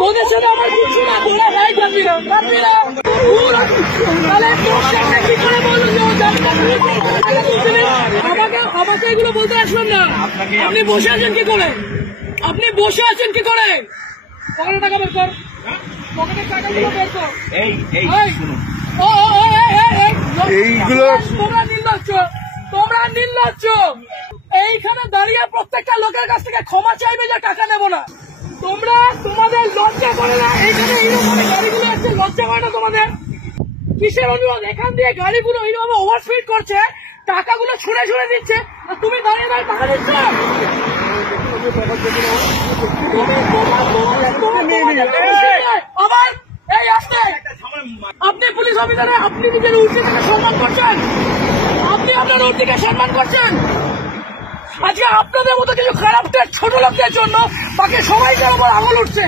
তোদের সাথে আমার কিছু না, তোরা ভাই যাবি না তাহলে কি করে বলুন আমাকে এগুলো বলতে আসবেন না। আপনি বসে আছেন কি করে? আপনি বসে আছেন কি করে? পকেটে টাকা বের কর, পকেটের টাকাগুলো বের কর। এইগুলো তোমরা নির্লজ্জ। এইখানে দাঁড়িয়ে প্রত্যেকটা লোকের কাছ থেকে ক্ষমা চাইবে যে টাকা নেবো না। তোমরা তোমাদের লজ্জা করে না? এইখানে এইরকম গাড়িগুলো আসছে, লজ্জা করে না তোমাদের? কিসের অনুরোধ? এখান দিয়ে গাড়িগুলো এইরকম ওভারস্পিড করছে, টাকাগুলো ছুঁড়ে ছুঁড়ে দিচ্ছে, আর তুমি দাঁড়িয়ে দাঁড়িয়ে টাকা দিচ্ছ। আবার এই আসতে আপনি পুলিশ অফিসারে আপনি নিজের উচিতকে সম্মান করছেন, আপনি আপনার উচিতকে সম্মান করছেন। আজকে আপনাদের মতো কিছু খারাপ ছোট লোকদের জন্য বাকি সবাইকে আমার আঙুল উঠছে।